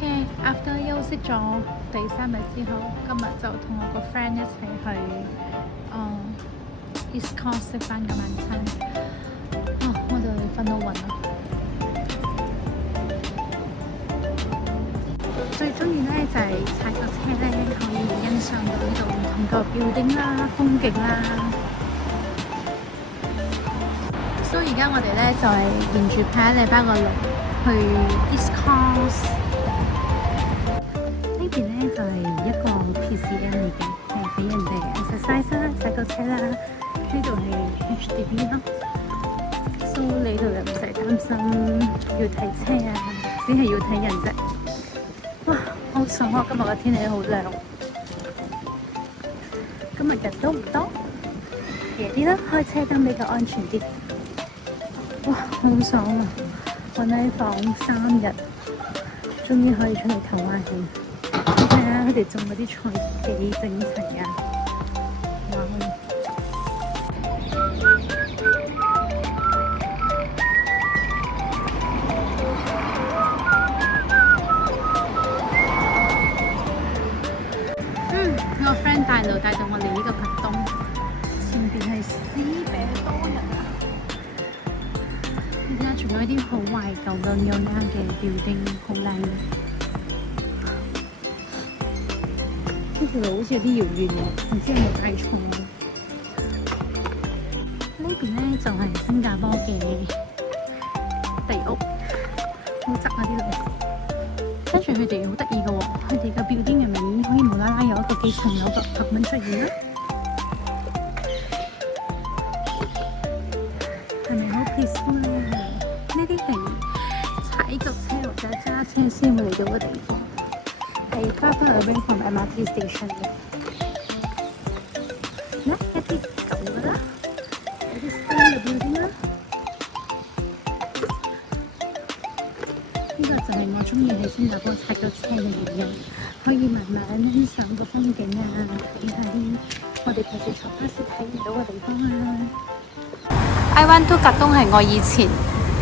OK，after 休息咗第3日之後，今日就同我個 friend 一齊去East Coast 食飯嘅晚餐。我就瞓到暈啦。最中意咧就係踩個車咧，可以欣賞到呢度唔同個 building 啦、風景啦。所以而家我哋咧就係沿住帕拉利巴個路去 East Coast。呢邊咧就係一個 PCM 嚟嘅，係俾人哋 exercise 啦、踩個車啦。呢度係 HDB 咯，所以呢度又唔使擔心要睇車啊，只係要睇人啫。哇，好爽啊！今日嘅天氣好靚，今日人都唔多，夜啲啦，開車燈比較安全啲。哇，好爽啊！我喺房3日，終於可以出嚟唞下氣。睇下佢哋種嗰啲菜幾整齊啊！哇！我 friend 帶路帶到我哋呢個核東，前邊係士比多人啊！而家仲有啲好懷舊嘅歐亞嘅 building， 好靚。呢條路好似有啲遙遠喎，唔知有冇睇錯。呢邊咧就係新加坡嘅地屋，好窄啊啲路。跟住佢哋好得意嘅喎，佢哋嘅 building 入面可以無啦啦有一個幾層樓嘅 apartment 出現啦，係咪好 peaceful 咧？呢啲係踩腳車或者揸車先會嚟到嘅地方，係 far far away from MRT station 嘅。嗱，一啲舊嘅啦，有啲新嘅 building 啦。呢個就係我中意喺新加坡踩腳車嘅原因，可以慢慢欣賞個風景啊，睇下啲我哋平時坐巴士睇唔到嘅地方啊。I want to 格東係我以前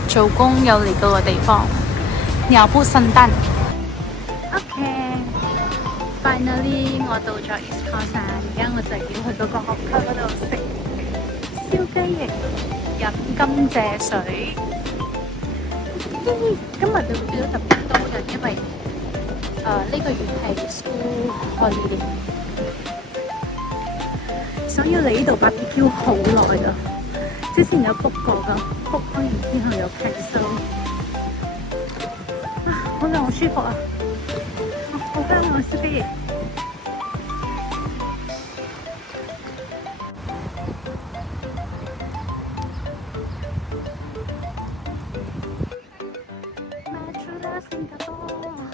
做工有嚟到嘅地方，鳥鋪聖誕。OK，finally 我到咗 East Coast，而家我就要去嗰個學區嗰度食燒雞翼、飲甘蔗水。今日就會見到特別多人，因為呢個月係 school holiday，所以嚟呢度 BBQ 好耐啦。之前有 book 過㗎，book 開完之後又 cancel。好涼，好舒服啊！好香啊，燒雞翼。新加坡。